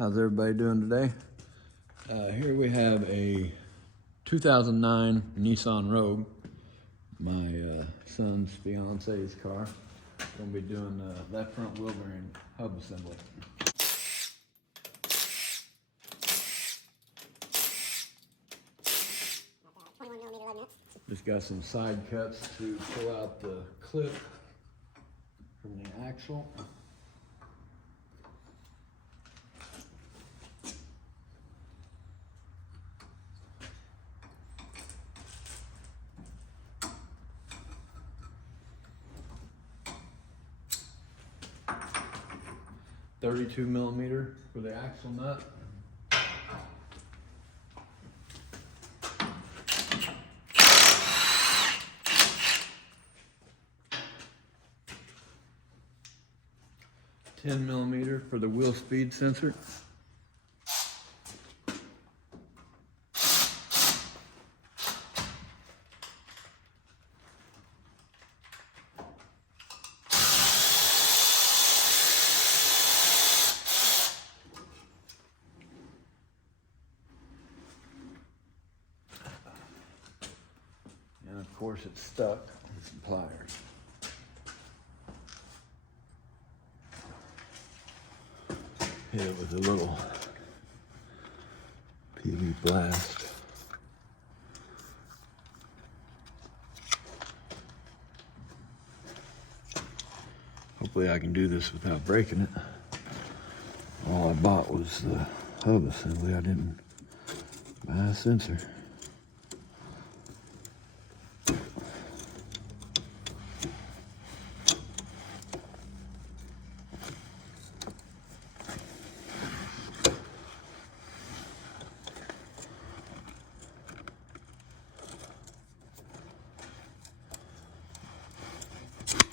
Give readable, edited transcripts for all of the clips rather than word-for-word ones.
How's everybody doing today? Here we have a 2009 Nissan Rogue, my son's fiance's car. Gonna be doing the left front wheel bearing hub assembly. Just got some side cuts to pull out the clip from the axle. .32mm for the axle nut. .10mm for the wheel speed sensor. And of course it's stuck with some pliers. Hit it with a little PV blast. Hopefully I can do this without breaking it. All I bought was the hub assembly. I didn't buy a sensor.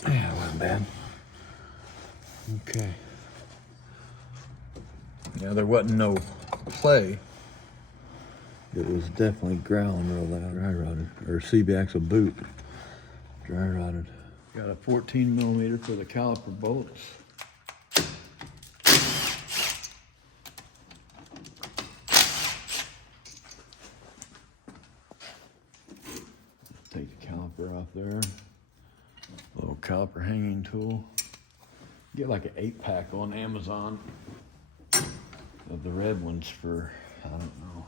Yeah, it wasn't bad. Okay. Yeah, there wasn't no play. It was definitely growling real loud. Dry rotted, or CB axle boot. Dry rotted. Got a 14mm for the caliper bolts. Take the caliper off there. Little caliper hanging tool. Get like an 8-pack on Amazon of the red ones for, I don't know,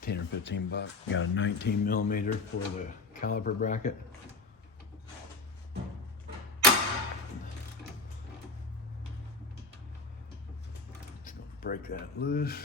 10 or 15 bucks. Got a 19mm for the caliper bracket. Just gonna break that loose.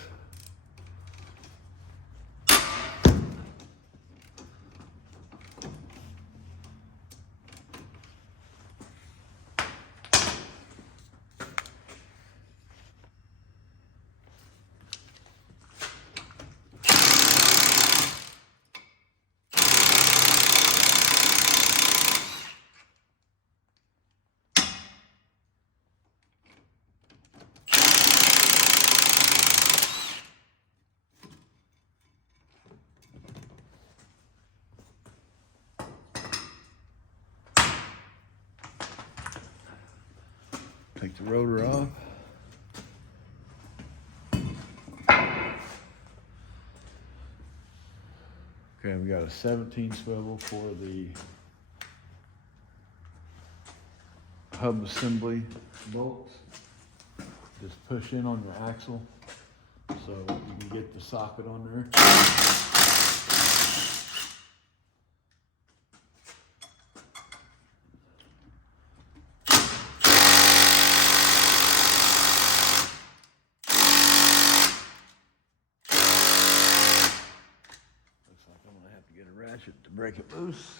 Take the rotor off. Okay, we got a 17 swivel for the hub assembly bolts. Just push in on your axle so you can get the socket on there. I'm gonna have to get a ratchet to break it loose.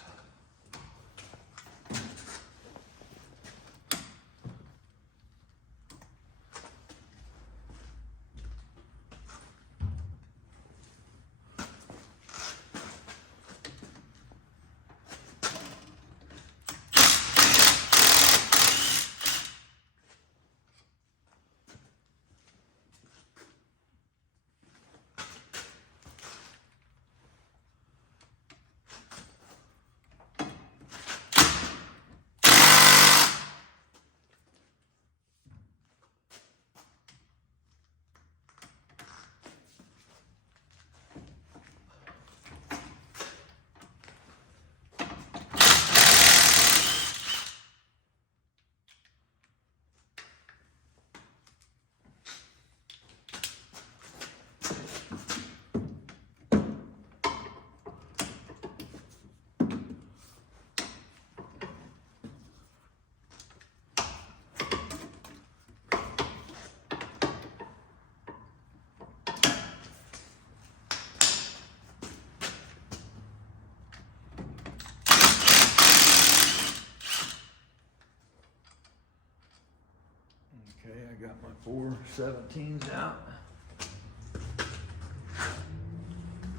four 17s out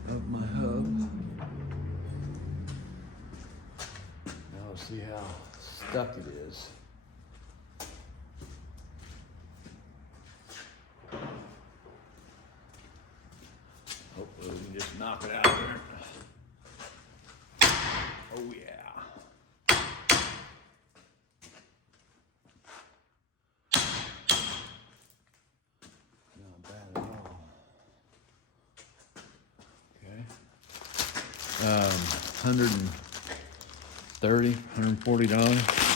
of my hub. Now let's see how stuck it is. Hopefully we can just knock it out there. Oh yeah. Not bad at all. Okay. 130, $140.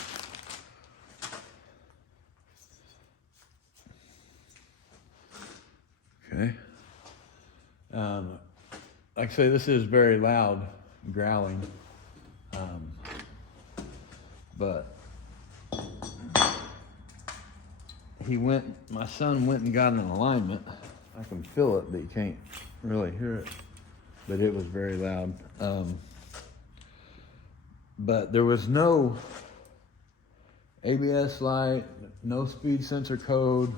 Okay. Like I say, this is very loud growling, but my son went and got an alignment. I can feel it, but you can't really hear it, but it was very loud. But there was no ABS light, no speed sensor code,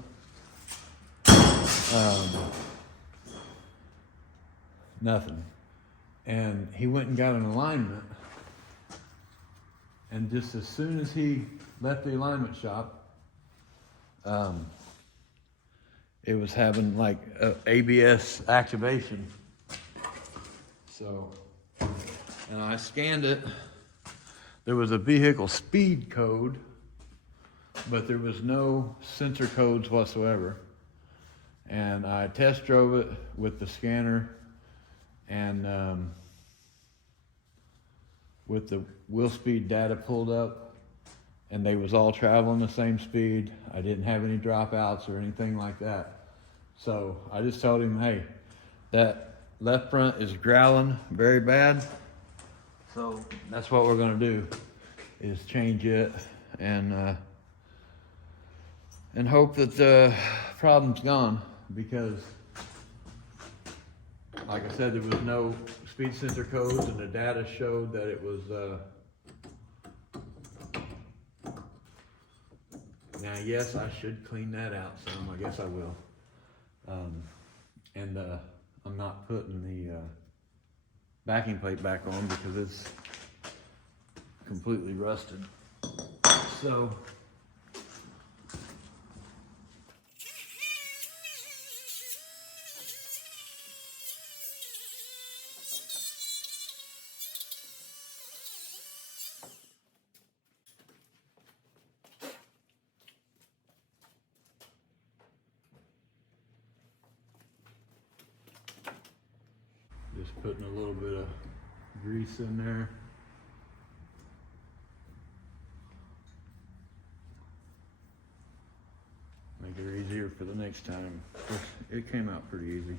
nothing. And he went and got an alignment, and just as soon as he left the alignment shop, it was having like a ABS activation. So, and I scanned it. There was a vehicle speed code, but there was no sensor codes whatsoever. And I test drove it with the scanner and with the wheel speed data pulled up, and they was all traveling the same speed. I didn't have any dropouts or anything like that. So I just told him, hey, that left front is growling very bad. So that's what we're gonna do, is change it and hope that the problem's gone, because like I said, there was no speed sensor codes, and the data showed that it was now yes, I should clean that out some. I guess I will. And I'm not putting the backing plate back on because it's completely rusted. So just putting a little bit of grease in there. Make it easier for the next time. It came out pretty easy.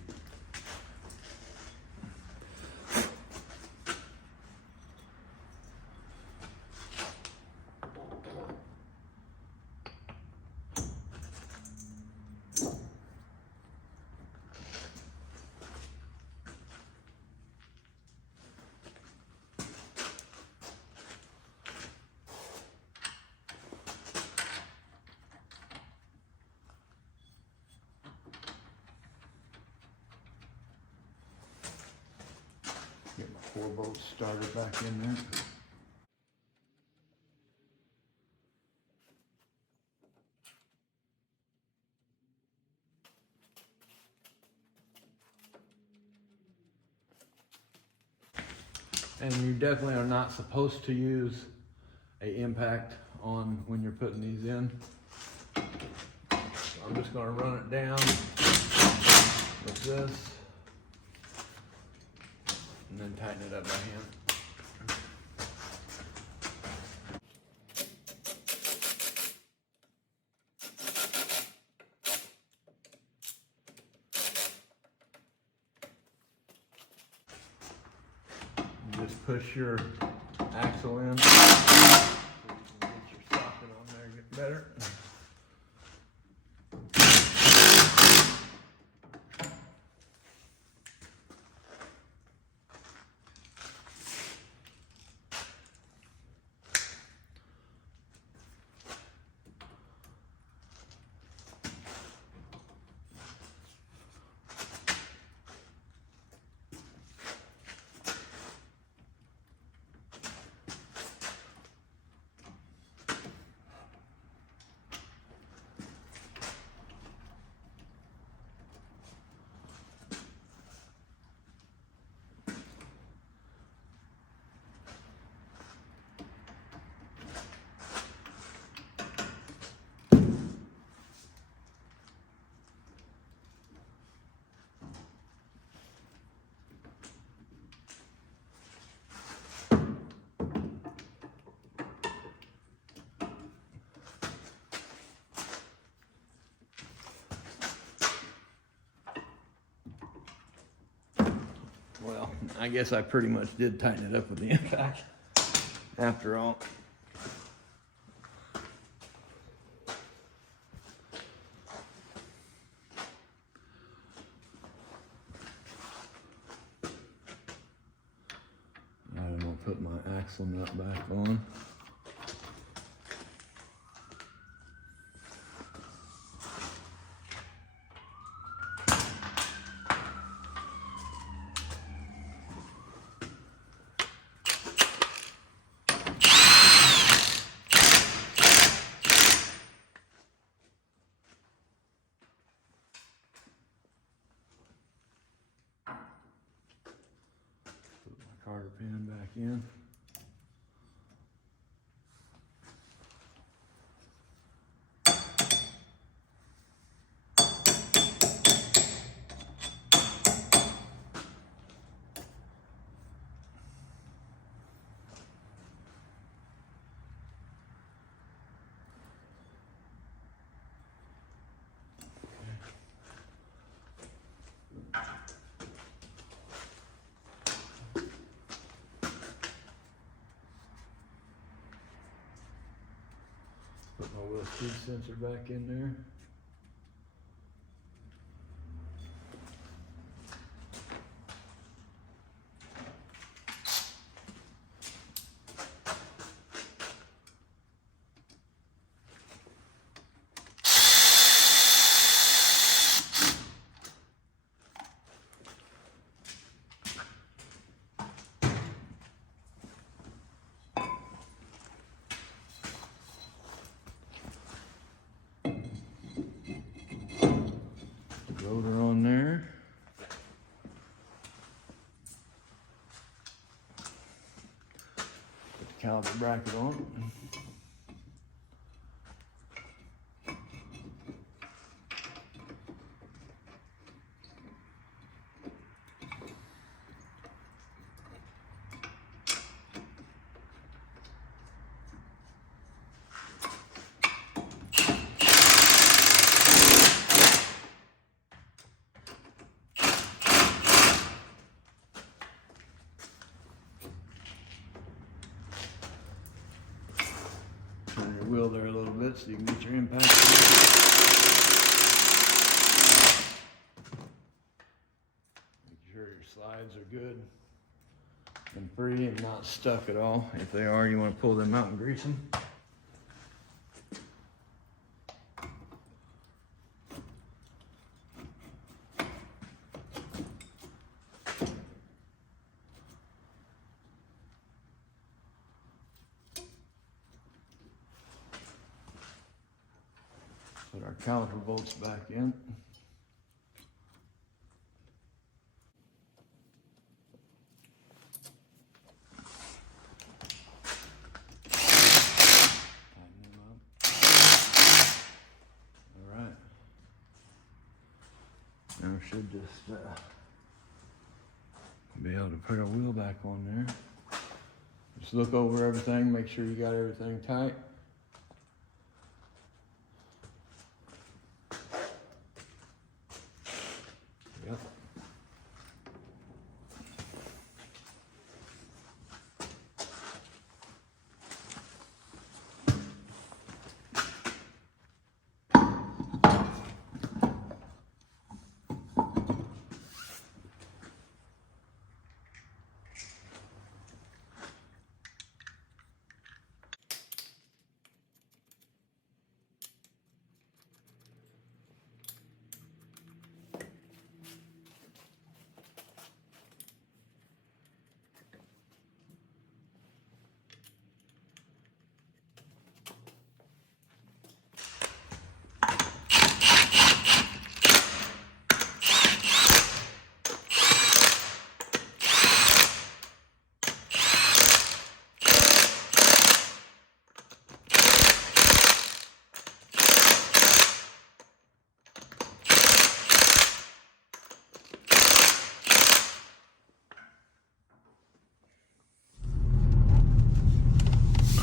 Get my 4-bolt starter back in there. And you definitely are not supposed to use a impact on when you're putting these in. So I'm just gonna run it down with this and then tighten it up by hand. Just push your axle in so you can get your socket on there and get better. Well, I guess I pretty much did tighten it up with the impact after all. I'm gonna put my axle nut back on. Carter pin back in. Put my wheel speed sensor back in there. Rotor on there. Put the caliper bracket on. Turn your wheel there a little bit so you can get your impact. Make sure your slides are good and free and not stuck at all. If they are, you want to pull them out and grease them. Put our caliper bolts back in. Tighten them up. All right. Now we should just be able to put our wheel back on there. Just look over everything, make sure you got everything tight. Yep.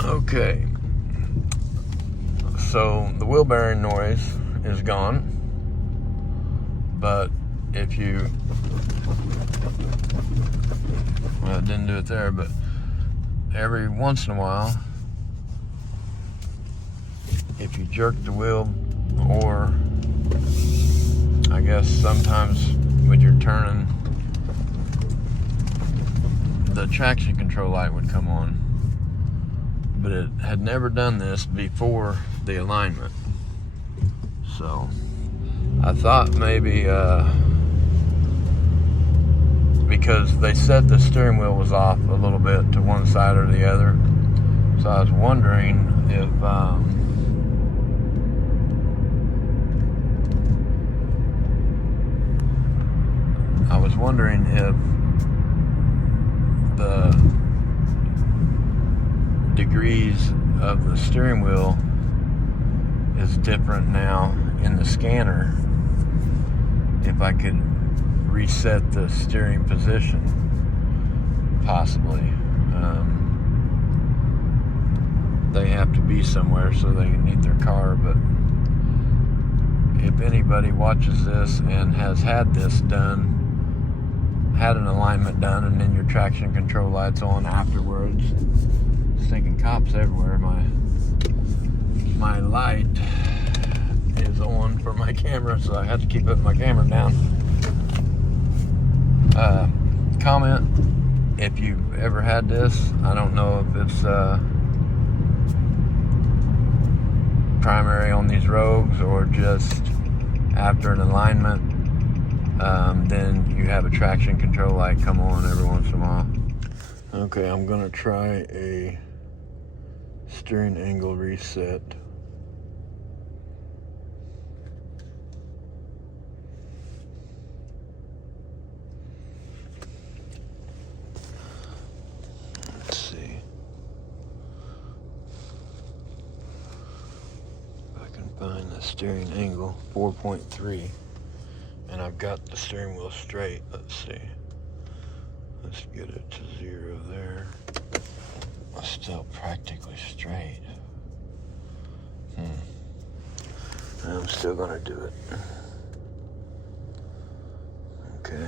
Okay, so the wheel bearing noise is gone, but if you, well, it didn't do it there, but every once in a while, if you jerk the wheel, or I guess sometimes when you're turning, the traction control light would come on. But it had never done this before the alignment. So I thought maybe because they said the steering wheel was off a little bit to one side or the other. So I was wondering if the degrees of the steering wheel is different now in the scanner. If I could reset the steering position, possibly. They have to be somewhere so they can eat their car, but if anybody watches this and has had this done, had an alignment done, and then your traction control light's on afterwards, thinking cops everywhere. My light is on for my camera, so I have to keep putting my camera down. Comment if you've ever had this. I don't know if it's primary on these Rogues or just after an alignment, then you have a traction control light come on every once in a while. Okay, I'm gonna try a steering angle reset. Let's see if I can find the steering angle, 4.3, and I've got the steering wheel straight. Let's see. Let's get it to 0 there. It's still practically straight. I'm still gonna do it. Okay.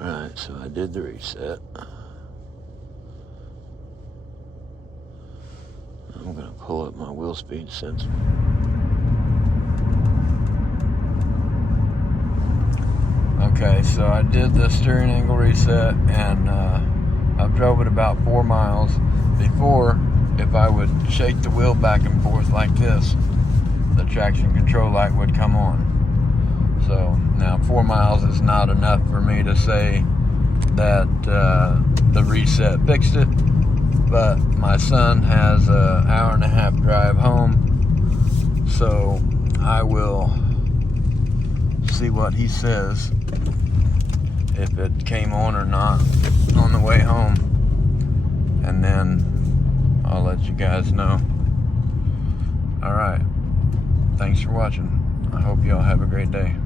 Alright, so I did the reset. I'm gonna pull up my wheel speed sensor. Okay, so I did the steering angle reset, and I've drove it about 4 miles. Before, if I would shake the wheel back and forth like this, the traction control light would come on. So now 4 miles is not enough for me to say that the reset fixed it. But my son has an hour-and-a-half drive home, so I will see what he says, if it came on or not on the way home, and then I'll let you guys know. Alright, thanks for watching. I hope y'all have a great day.